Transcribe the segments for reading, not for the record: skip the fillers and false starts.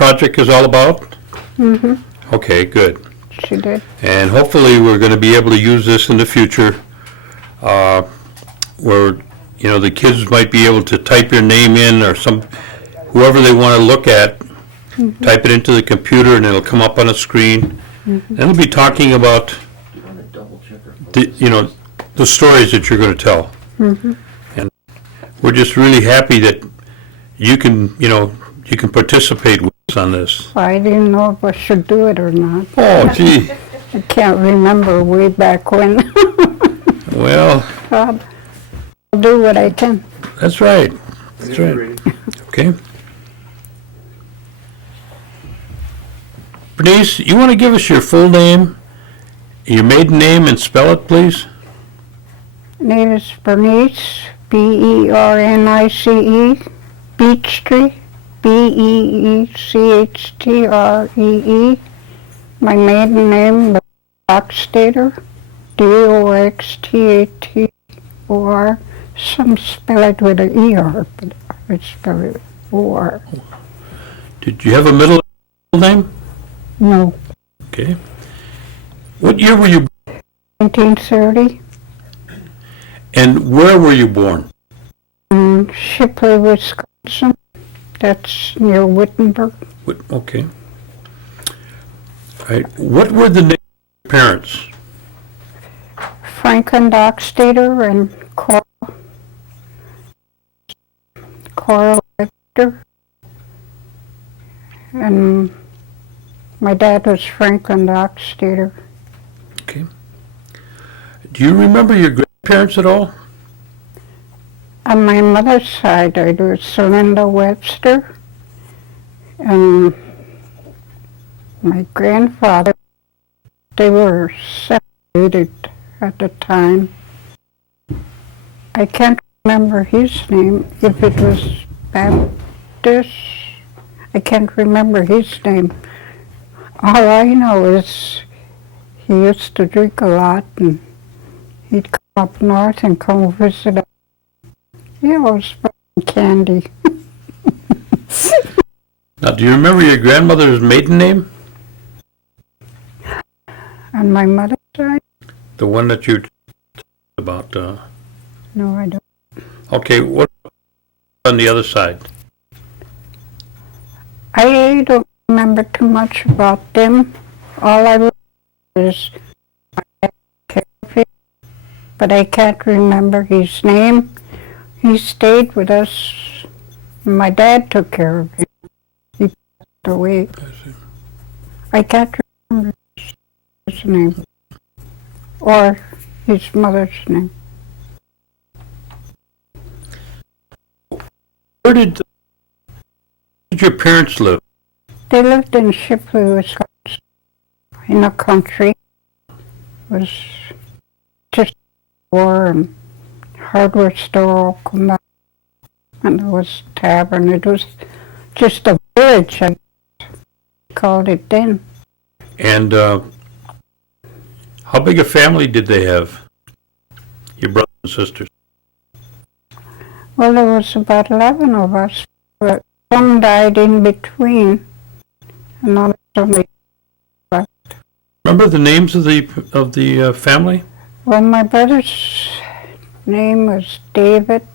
project is all about? Mm-hmm. Okay, good. She did. And hopefully we're going to be able to use this in the future, where, you know, the kids might be able to type your name in, or whoever they want to look at, type it into the computer and it'll come up on a screen. And it'll be talking about the stories that you're going to tell. And we're just really happy that you can participate with us on this. I didn't know if I should do it or not. Oh, gee. I can't remember way back when. Well, I'll do what I can. that's right. That's right. Okay. Bernice, you want to give us your full name, your maiden name, and spell it, please? Name is Bernice, Bernice, Beechtree, Beechtree. My maiden name was Doxtator, Doxtator. Some spell it with an ER, but I spell it OR. Did you have a middle name? No. Okay. What year were you born? 1930. And where were you born? In Shipley, Wisconsin. That's near Wittenberg. Okay. All right. What were the names of your parents? Franklin Doxtator and Cora Victor. And my dad was Franklin Doxtator. Okay. Do you remember your grandparents at all? On my mother's side, I do Celinda Webster. And my grandfather, they were separated at the time. I can't remember his name, if it was Baptist. I can't remember his name. All I know is he used to drink a lot, and he'd come up north and come visit us. He always brought candy. Now, do you remember your grandmother's maiden name? On my mother's side? The one that you about? No, I don't. Okay, what on the other side? I don't remember too much about them. All I remember is my dad took care of him, but I can't remember his name. He stayed with us. My dad took care of him. He passed away. I can't remember his name or his mother's name. Where did your parents live? They lived in Shipley, Wisconsin, in the country. It was just a war and hardware store all come out, and there was a tavern. It was just a village, I called it then. And how big a family did they have? Your brothers and sisters? Well, there was about 11 of us, but some died in between, and not only left. Remember the names of the family? Well, my brother's name was David,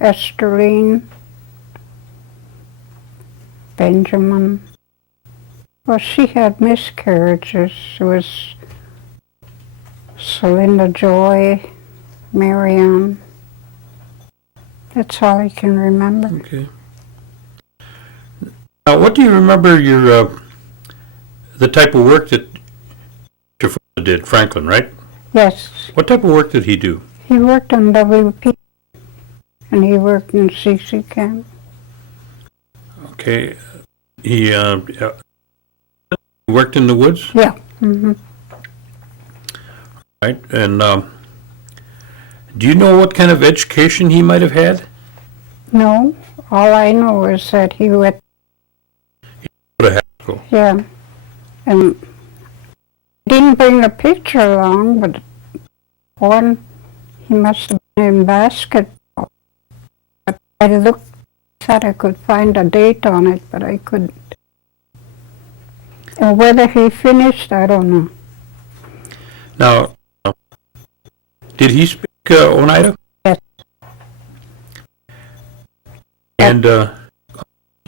Esterline, Benjamin. Well, she had miscarriages. It was Celinda Joy, Marianne. That's all I can remember. Okay. Now, what do you remember the type of work that your father did, Franklin, right? Yes, What type of work did he do? he worked on WP, and he worked in CC camp. Okay. He worked in the woods, Yeah. Mm-hmm. right? And do you know what kind of education he might have had? No, all I know is that he went, Go to high school. yeah, and didn't bring a picture along, but one, he must have been in basketball. But I looked thought I could find a date on it, but I couldn't. And whether he finished, I don't know. Now, did he speak Oneida? Yes. And, go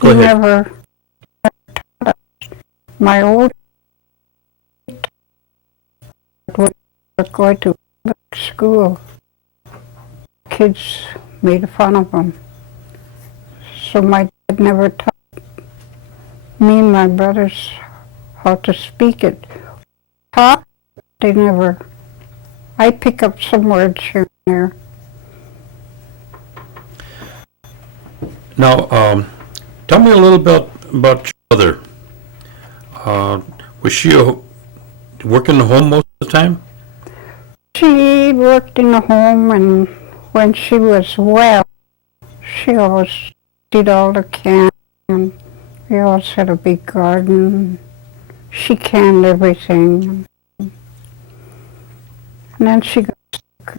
He ahead. never taught us. My old was going to school. Kids made fun of him. So my dad never taught me and my brothers how to speak it. Taught, they never. I pick up some words here and there. Now, tell me a little bit about your mother. Was she working the home most of the time? She worked in the home, and when she was well, she always did all the canning, and we always had a big garden. She canned everything. And then she got sick.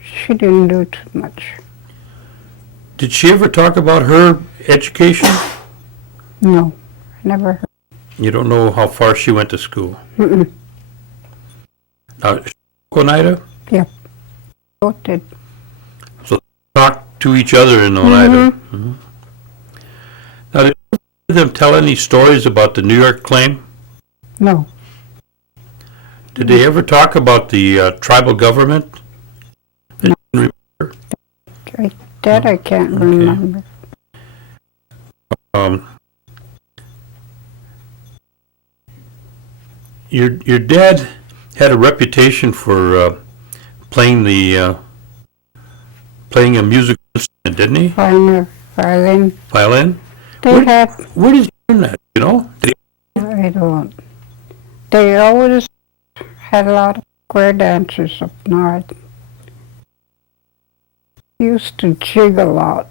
She didn't do too much. Did she ever talk about her education? No, I never heard. You don't know how far she went to school. Mm-mm. Oneida? Both did. Talk to each other in Oneida. Mhm. Now, did you hear them tell any stories about the New York claim? No. Did they ever talk about the tribal government? That I can't Okay. remember. Your dad had a reputation for playing a musical instrument, didn't he? Violin. Violin. They had, Where did you learn that? You know? I don't. They always had a lot of square dancers up north. He used to jig a lot.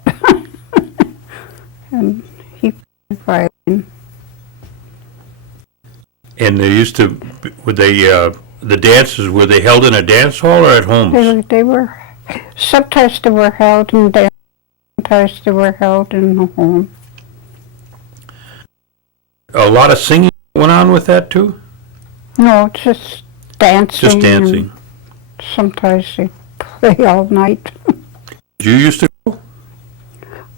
And he played violin. And they used to. Would they? The dances, were they held in a dance hall or at homes? They were, sometimes they were held in dance, sometimes they were held in the home. A lot of singing went on with that too? No, just dancing. Just dancing. And sometimes they play all night. You used to go?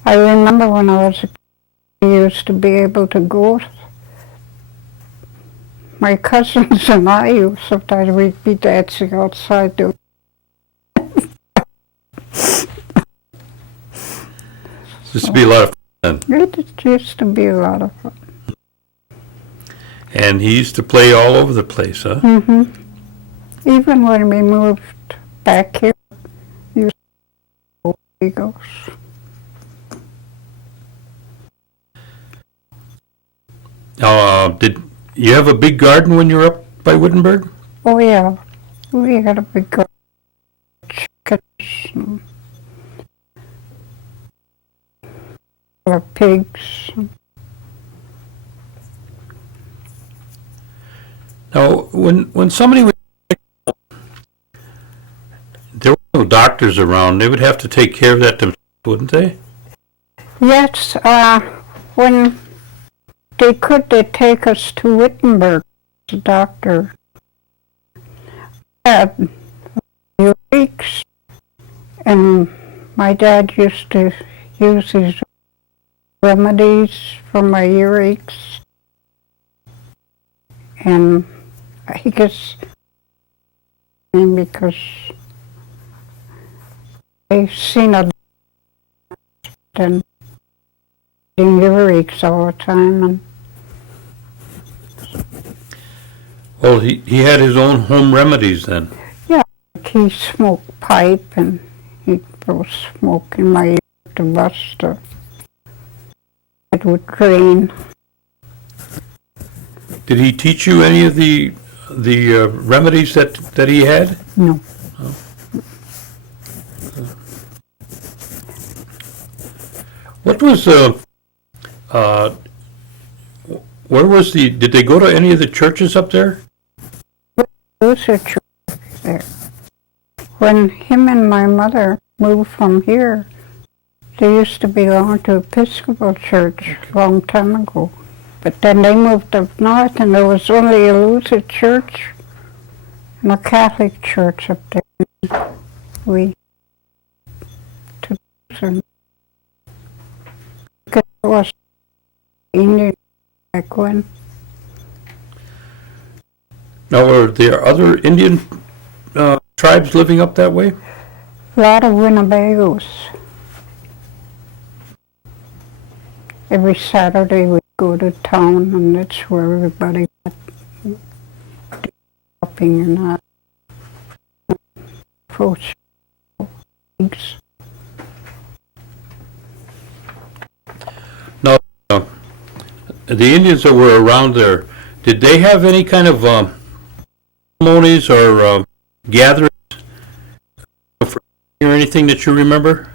I remember when I was a kid, I used to be able to go. My cousins and I, sometimes we'd be dancing outside. This would be a lot of fun. It used to be a lot of fun. And he used to play all over the place, huh? Hmm. Even when we moved back here, we used to go to Eagles. Now, did you have a big garden when you were up by Wittenberg? Oh yeah, we had a big garden, chickens, and pigs. Now, when somebody was sick, there were no doctors around. They would have to take care of that themselves, wouldn't they? Yes, when they could, they'd take us to Wittenberg, the doctor. Had earaches, and my dad used to use his remedies for my earaches. And I guess because I've seen a and earaches all the time, and Well, he had his own home remedies then. he smoked pipe and he'd blow smoke in my ear to bust or it would drain. Did he teach you any of the remedies that he had? No. What was where was did they go to any of the churches up there? Those are churches there. When him and my mother moved from here, They used to belong to Episcopal Church a long time ago. But then they moved up north and there was only a Lutheran church and a Catholic church up there. We took some, because it was Indian back when. Now, are there other Indian tribes living up that way? A lot of Winnebagos. Every Saturday we'd go to town and that's where everybody got shopping and that. Folks. Now, the Indians that were around there, did they have any kind of ceremonies or gatherings or anything that you remember?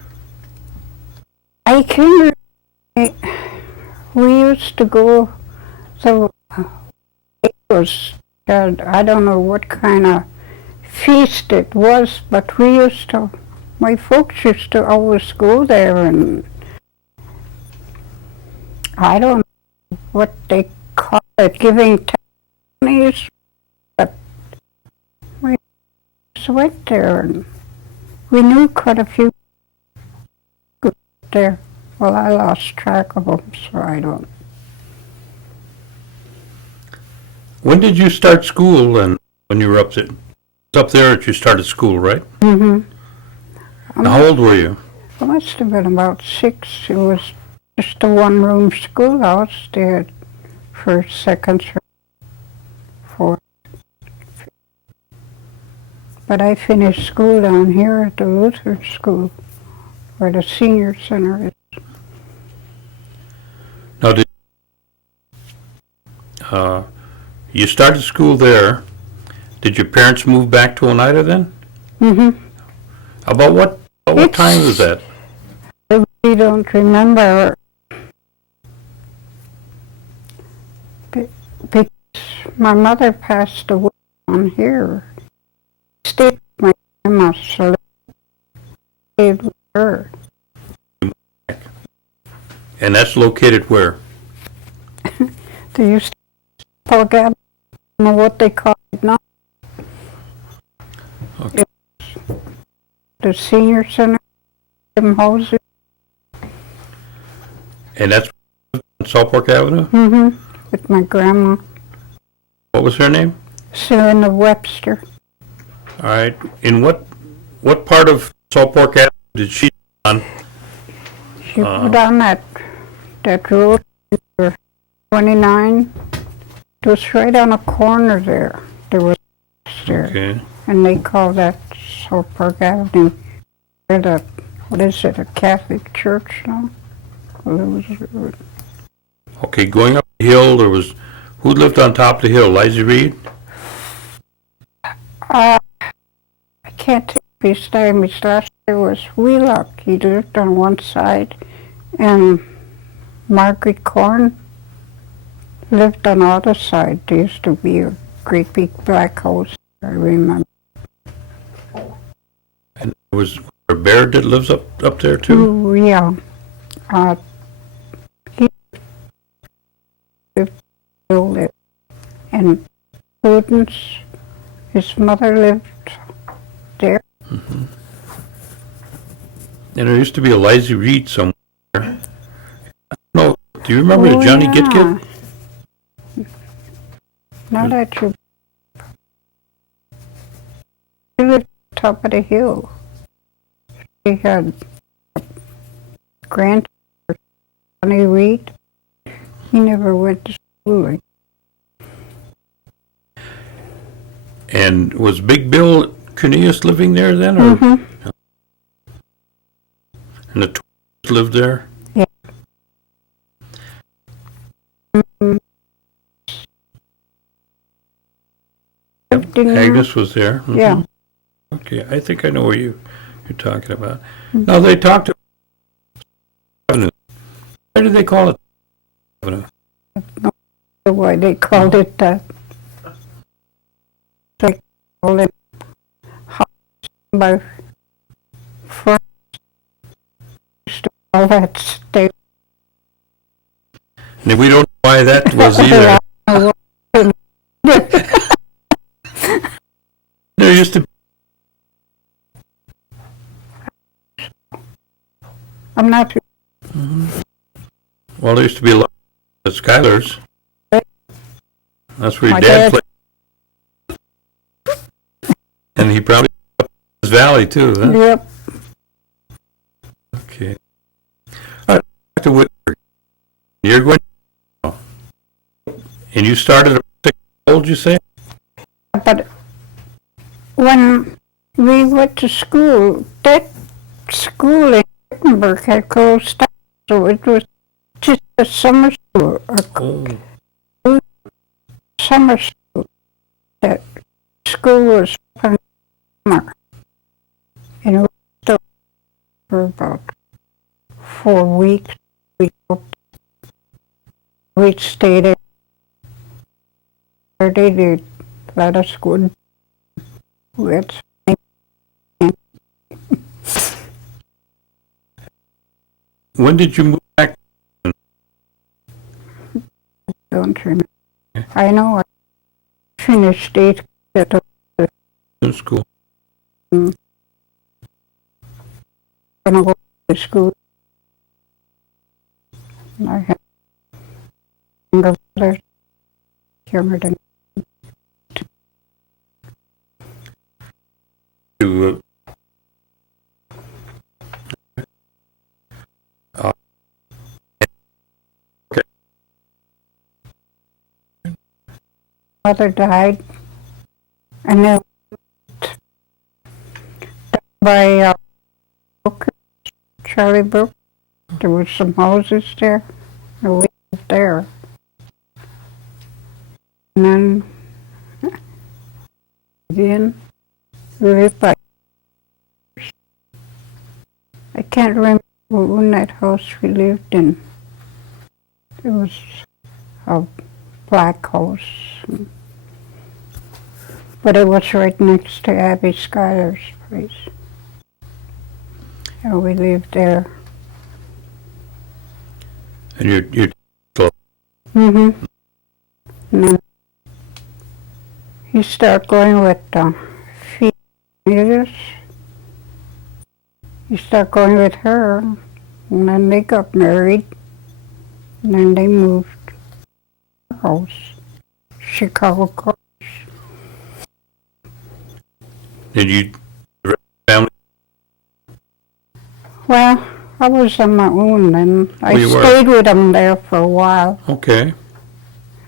I can. We used to go. So it was. I don't know what kind of feast it was, but we used to. My folks used to always go there, and I don't know what they call it, giving testimonies, but we just went there, and we knew quite a few people there. Well, I lost track of them, so I don't. When did you start school and when you were up there? It was up there that you started school, right? Mm-hmm. How old were you? I must have been about 6. It was just a one-room schoolhouse there, first, second, third, fourth. But I finished school down here at the Lutheran school, where the senior center is. Now, did you started school there? Did your parents move back to Oneida then? Mm-hmm. About what time was that? I really don't remember, because my mother passed away on here. Stayed with my grandma, so I stayed with her. And that's located where? They used to call Gab, I don't know what they call it now. Okay. The senior center, Jim Houser. And that's on Southport Avenue? Mm-hmm. With my grandma, What was her name? Selena Webster. All right. In what part of Southport Avenue did she live on? She put on that road, 29. It was right on a corner there. There was there. Okay. And they call that South Park Avenue. Where what is it, a Catholic church now? Well, it was, Okay, going up the hill, who lived on top of the hill? Liza Reed? I can't think of his name. His last name was Wheelock. He lived on one side. And Margaret Corn lived on the other side. There used to be a great big black house, I remember. And there was a bear that lives up there too? Oh, yeah. He lived, and Prudence, his mother lived there. Mm-hmm. And there used to be a Liza Reed somewhere. I don't know, do you remember Johnny yeah. Gitgit? Now that you... She lived on top of the hill. She had a grandfather, Johnny Reed. He never went to school. And was Big Bill Cornelius living there then? Or? Mm-hmm. And the twins lived there? Yeah. Agnes was there? Mm-hmm. Yeah. Okay, I think I know where you're talking about. Mm-hmm. Now, they talked about Avenue. Why did they call it Avenue? I don't know why they called it that. They called it house by front. all that state. And we don't know why that was either. There used to be. I'm not. Well, there used to be a lot of Skylar's. That's where your My dad dad- played. And he probably up his valley too, huh? Yep. Okay. All right, back to Whitburg. You're going, and you started at 6 years old, you say? But when we went to school, that school in Wittenberg had closed down, so it was just a summer school, Oh, summer school. That school was open in summer. And it was still for about 4 weeks. We stayed there. They did let us go. It's when did you move back? don't remember. I know I finished 8th grade In school. gonna go to school. And I had younger brothers, younger than To, mother died, and then by Brooker, Charlie Brook, there was some houses there, and we lived there. And then again, we lived by. I can't remember when that house we lived in. It was a black house. But it was right next to Abby Schuyler's place. And we lived there. and you're Mm-hmm. And then he started going with Phoenix. He started going with her, and then they got married, and then they moved to our house, Chicago Court. did you family? Well, I was on my own then. I you were. stayed with them there for a while, Okay.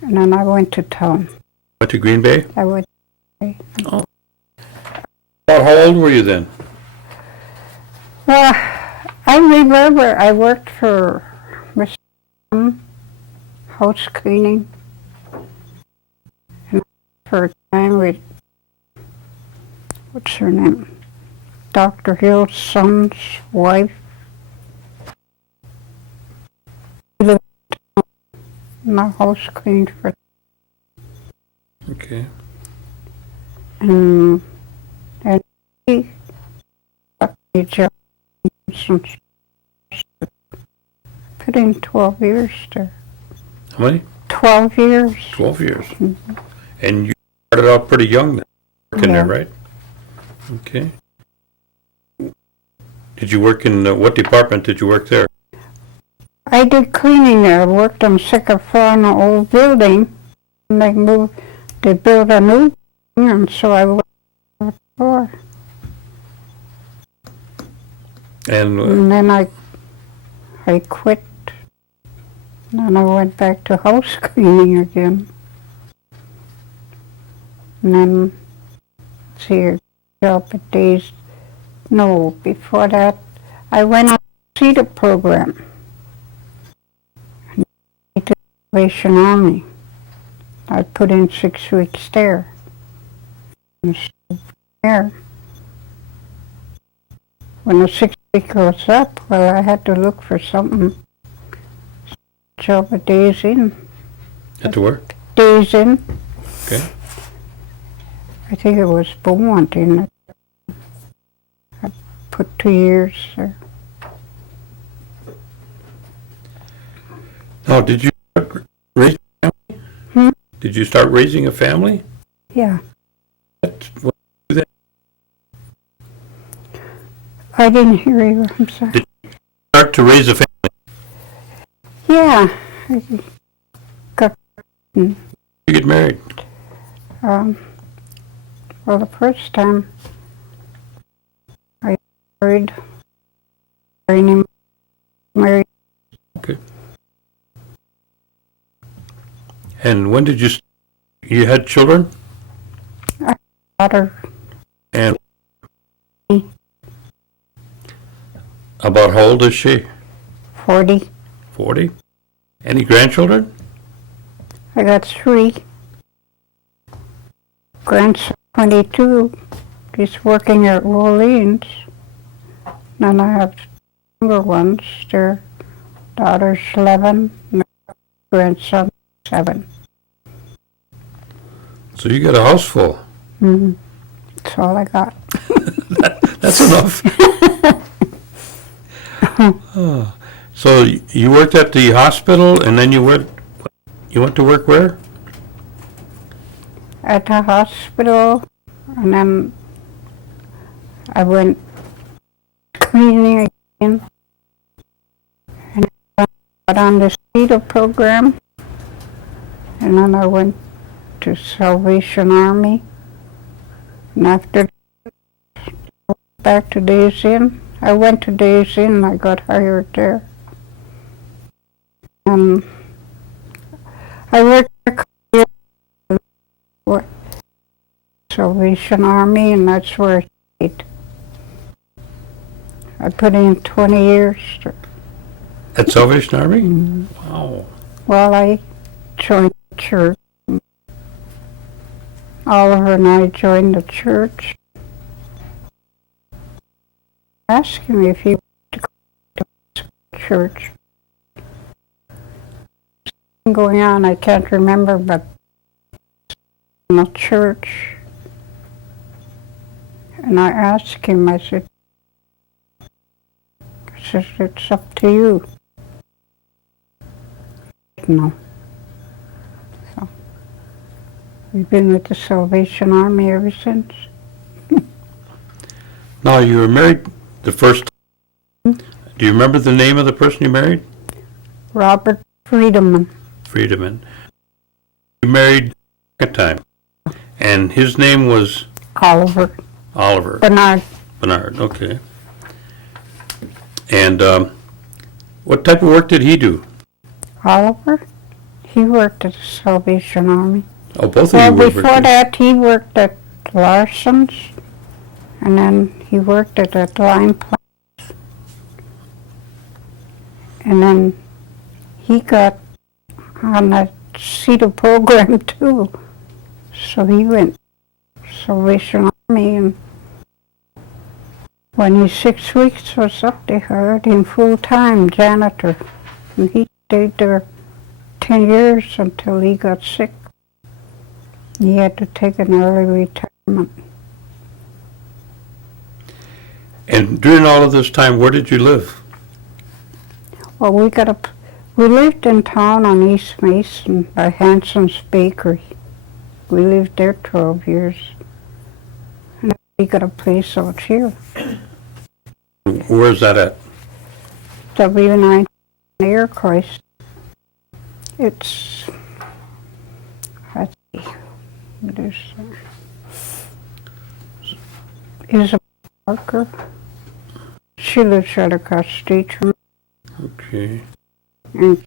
and then I went to town. Went to Green Bay? I went. About how old were you then? Well, I remember I worked for Mr. house cleaning, and for a time with, what's her name? Dr. Hill's son's wife. My house cleaned for, Okay. and he got me a job since put in 12 years there. How many? 12 years. 12 years. And you started out pretty young then, working there, Yeah. right? Okay. Did you work in, what department did you work there? I did cleaning there. I worked on second floor in an old building. And they built a new building, and so I worked on the floor. And And then I quit. And then I went back to house cleaning again. And then, see, a job at days. No, before that, I went on the CETA program. The Salvation Army. I put in 6 weeks there. And so there. When the 6 week was up, well, I had to look for something. Job at Days Inn. at the work? Days Inn. Okay. I think it was Beaumont Inn. I put 2 years there. Oh, did you start raising a family? Hmm? Did you start raising a family? Yeah. What, do that? I didn't hear you. I'm sorry. Start to raise a family. Yeah. I got, You get married. well, the first time I married, married Okay. And when did you had children? daughter, And about how old is she? 40. 40? Any grandchildren? I got 3. Grandson, 22. He's working at Rollins. Then I have younger ones. Their daughter's 11. And grandson, 7. So you got a house full. Mm-hmm. That's all I got. That's enough. Oh. So you worked at the hospital, and then you went to work where? At the hospital, and then I went cleaning again, and I got on the CETA program, and then I went to Salvation Army, and after back to Days Inn. I went to Days Inn, I got hired there. And I worked for Salvation Army, and that's where I stayed. I put in 20 years. At Salvation Army? Mm-hmm. Wow. Well, I joined the church. Oliver and I joined the church. Asked him if he wanted to go to church. Going on, I can't remember, but in the church. And I asked him, I said, it's up to you. No. So, we've been with the Salvation Army ever since. Now, you were married the first time. Do you remember the name of the person you married? Robert Friedemann. Friedemann. You married the second time, and his name was? Oliver. Oliver. Bernard. Bernard, okay. And what type of work did he do? Oliver? He worked at the Salvation Army. Oh, both of Well, you were before working. that, he worked at Larson's, and then he worked at that line plant. And then he got on that CETA program too. So he went Salvation Army, and when his 6 weeks was up, they hired him full-time janitor. And he stayed there 10 years until he got sick. He had to take an early retirement. And during all of this time, where did you live? Well, we lived in town on East Mason by Hanson's Bakery. We lived there 12 years. And we got a place out here. Where's that at? W9 Airchrist. It's, let's see, what is Isabel Parker. She lives right across the street from me. Okay. And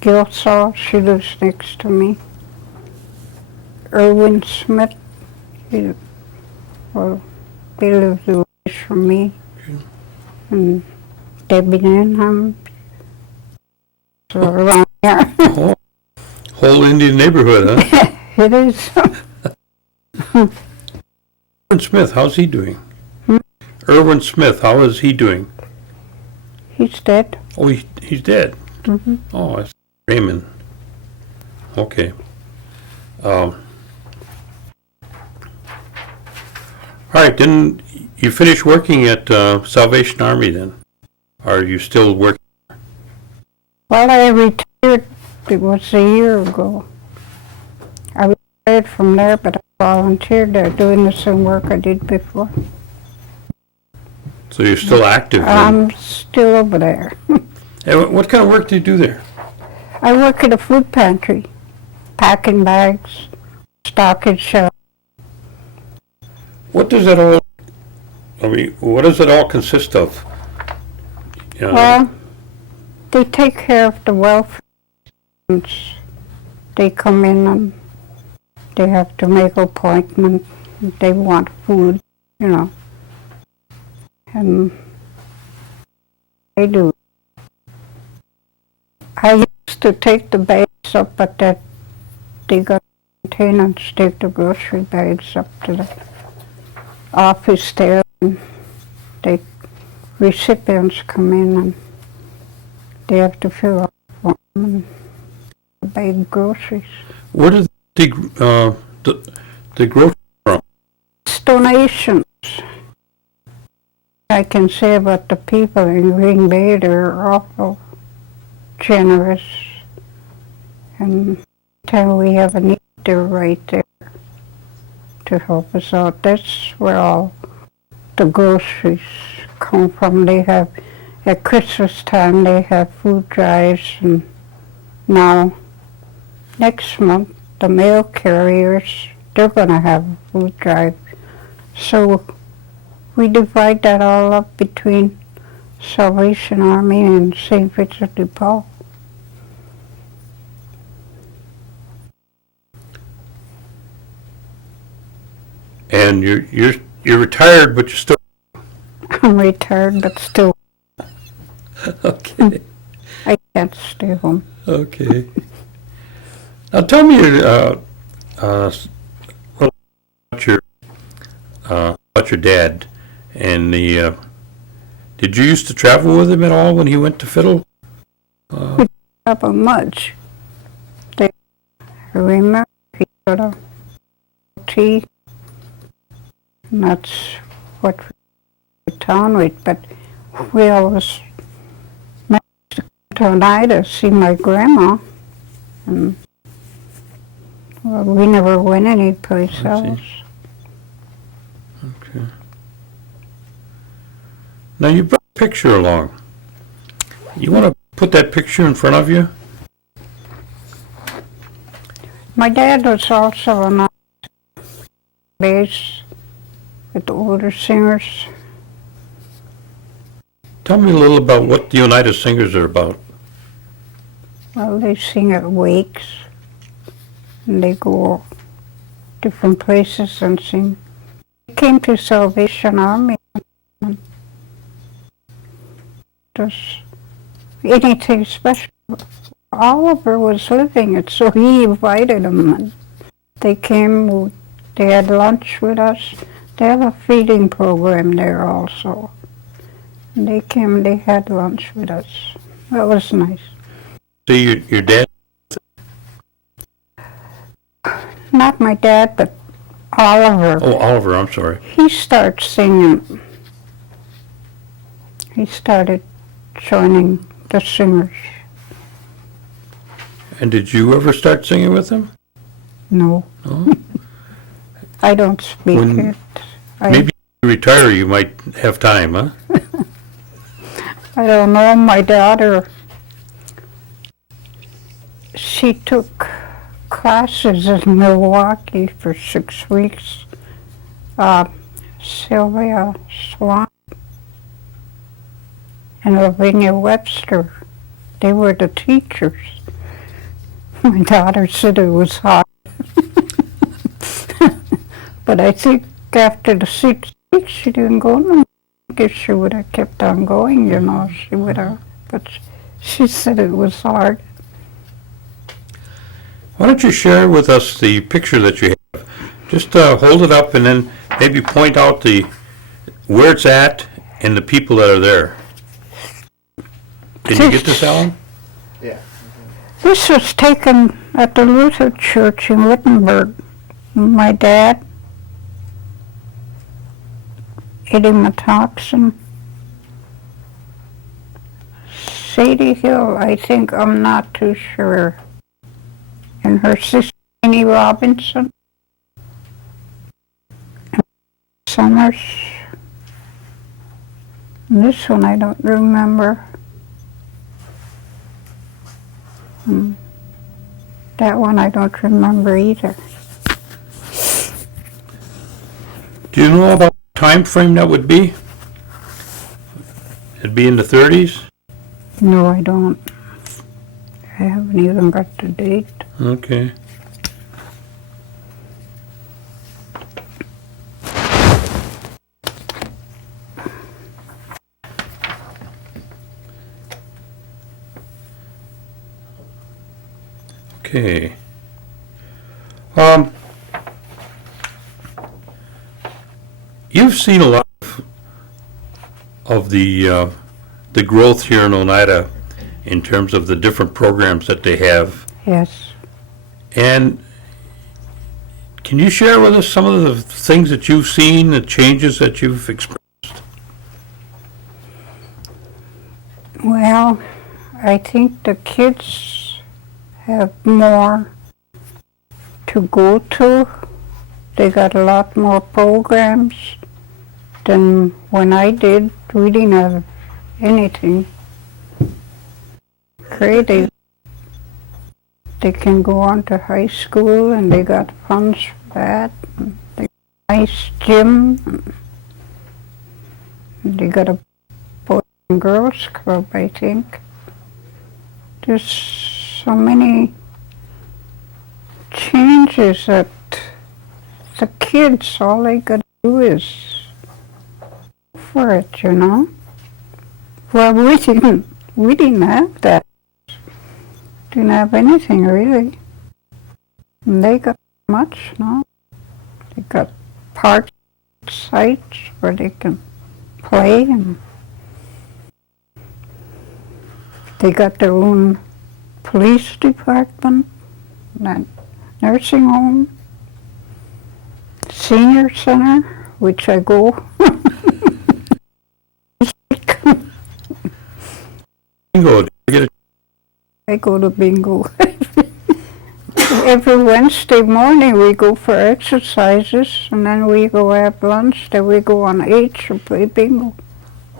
Gilsaw, she lives next to me. Erwin Smith, they live the ways from me. Okay. And Debbie Nanham, so around here. Whole Indian neighborhood, huh? It is. Erwin Smith, how's he doing? Hmm? Erwin Smith, how is he doing? He's dead. Oh, he's dead. Mm-hmm. Oh, that's Raymond. Okay. All right, then you finish working at Salvation Army then? Or are you still working? Well, I retired, it was a year ago. I retired from there, but I volunteered there doing the same work I did before. So you're still active? I'm still over there. And what kind of work do you do there? I work at a food pantry, packing bags, stocking shelves. What does that all, I mean, what does it all consist of? Well, they take care of the welfare. They come in and they have to make appointments. They want food, you know. And they do. I used to take the bags up, but that they got maintenance, take the grocery bags up to the office there. And the recipients come in and they have to fill out for them and bag groceries. Where does the grocery from? It's donations. I can say about the people in Green Bay, they're awful generous. And anytime we have a need, they're right there to help us out. That's where all the groceries come from. They have, at Christmas time, they have food drives, and now, next month, the mail carriers, they're gonna have a food drive. So we divide that all up between Salvation Army and St. Vincent de Paul. And you're retired, but you're still I'm retired, but still, okay. I can't stay home. Okay. Now tell me about your dad and the. Did you used to travel with him at all when he went to fiddle? Not much. I remember he got a tea, and that's what we went to town with, but we always managed to come to Oneida to see my grandma, and well, we never went anyplace else. Okay. Now you brought a picture along. You want to put that picture in front of you? My dad was also on bass with the older singers. Tell me a little about what the Oneida Singers are about. Well, they sing at wakes, and they go different places and sing. They came to Salvation Army. Just anything special. Oliver was living it, so he invited them. And they came, they had lunch with us. They have a feeding program there also. And they came, they had lunch with us. That was nice. See, your dad? Not my dad, but Oliver. Oh, Oliver, I'm sorry. He started singing. He started joining the singers. And did you ever start singing with him? No. No? I don't speak When- it. Maybe when you retire, you might have time, huh? I don't know. My daughter, she took classes in Milwaukee for 6 weeks. Sylvia Swan and Lavinia Webster, they were the teachers. My daughter said it was hard. But I think after the 6 weeks she didn't go no. I guess she would have kept on going, you know, she would have, but she said it was hard. Why don't you share with us the picture that you have? Just hold it up and then maybe point out where it's at and the people that are there. Can you get this, Alan? Yeah. This was taken at the Luther Church in Wittenberg. My dad, Eddie Matoxen, Shady Hill, I think, I'm not too sure. And her sister, Annie Robinson. Summers. This one I don't remember. That one I don't remember either. Do you know about the time frame that would be? It'd be in the 30s? No, I don't. I haven't even got the date. Okay. Okay. You've seen a lot of the growth here in Oneida in terms of the different programs that they have. Yes. And can you share with us some of the things that you've seen, the changes that you've experienced? Well, I think the kids have more to go to. They got a lot more programs than when I did. We didn't have anything. They can go on to high school and they got funds for that. They got a nice gym. They got a boys and girls club, I think. There's so many changes that the kids, all they gotta do is go for it, you know. Well, we didn't have that. Didn't have anything really. And they got much, no? They got park sites where they can play, and they got their own police department, and nursing home, senior center, which I go. Bingo. I go to bingo. Every Wednesday morning we go for exercises, and then we go have lunch, then we go on H and play bingo.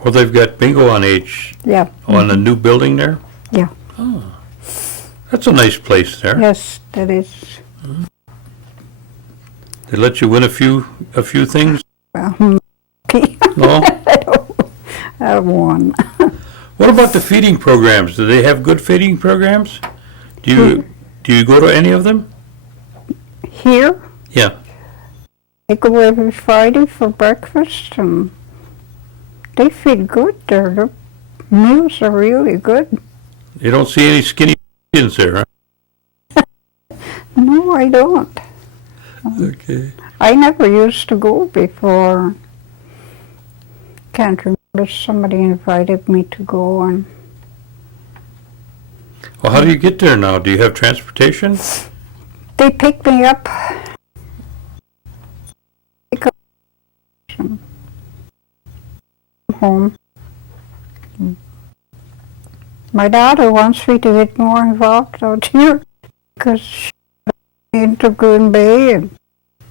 Well, they've got bingo on H. Yeah. On the new building there? Yeah. Oh. That's a nice place there. Yes, that is. They let you win a few things? Well, okay. No? I won. What about the feeding programs? Do they have good feeding programs? Do you go to any of them? Here? Yeah. I go every Friday for breakfast, and they feed good there. Their meals are really good. You don't see any skinny kids there, huh? No, I don't. Okay. I never used to go before. Can't remember. Somebody invited me to go, and Well, how do you get there now? Do you have transportation? they picked me up. Pick up and home. My daughter wants me to get more involved out here because she's into Green Bay, and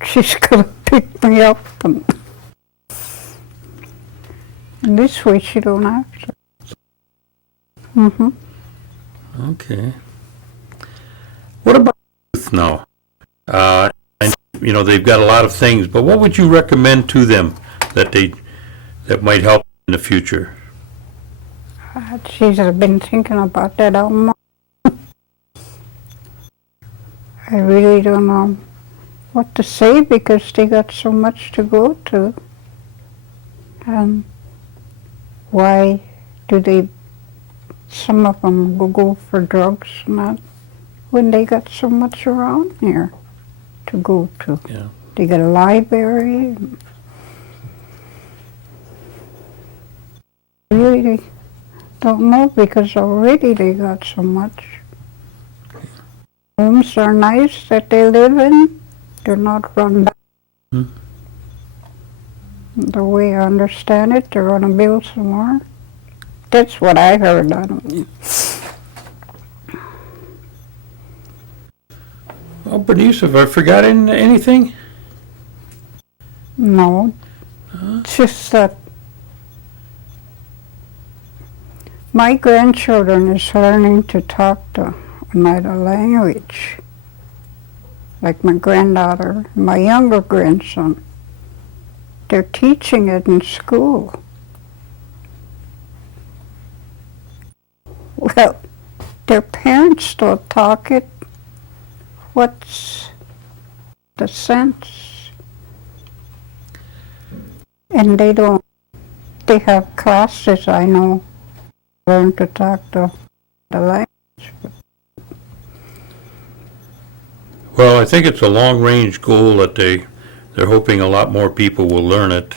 she's gonna pick me up, and this way she don't have to. Okay. What about youth now? And, they've got a lot of things, but what would you recommend to them that might help in the future? Geez, I've been thinking about that all month. I really don't know what to say because they got so much to go to. And why do some of them go for drugs and that when they got so much around here to go to? Yeah. They got a library. Really don't know because already they got so much. Homes are nice that they live in. They're not run down. The way I understand it, they're going to build some more. That's what I heard. I don't know. Well, Bernice, have I forgotten anything? No, just that my grandchildren is learning to talk to another language. Like my granddaughter, my younger grandson. They're teaching it in school. Well, their parents don't talk it. What's the sense? And they don't, they have classes, I know, learn to talk to the language. Well, I think it's a long-range goal that they're hoping a lot more people will learn it.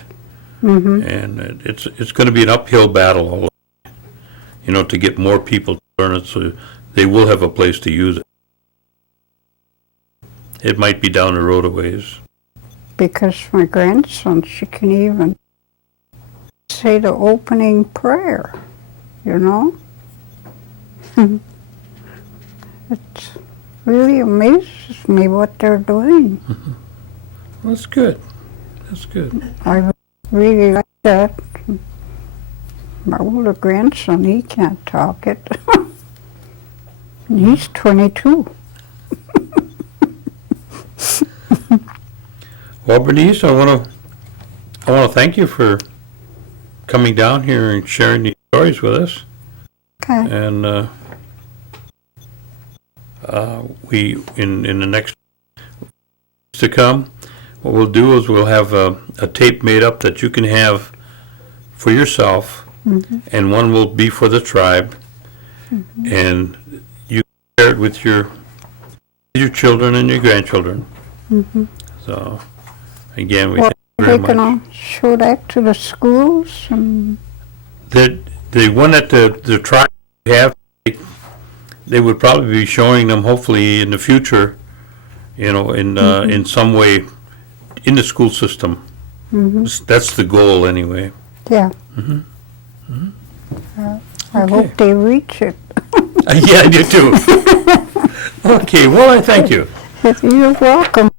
Mm-hmm. And it's going to be an uphill battle, all to get more people to learn it so they will have a place to use it. It might be down the road a ways. Because my grandson, she can even say the opening prayer, It really amazes me what they're doing. Mm-hmm. That's good. That's good. I really like that. My older grandson, he can't talk it. He's 22. Well, Bernice, I want to thank you for coming down here and sharing these stories with us. Okay. And we in the next to come, what we'll do is we'll have a tape made up that you can have for yourself, Mm-hmm. and one will be for the tribe, Mm-hmm. and you share it with your children and your grandchildren. Mm-hmm. So, again, we Well, thank you very they're much. going to show that to the schools and The one that the tribe have, they would probably be showing them hopefully in the future, in some way in the school system. Mm-hmm. That's the goal anyway. Yeah. Mm-hmm. I hope they reach it. Yeah, you too. Okay, well, I thank you. You're welcome.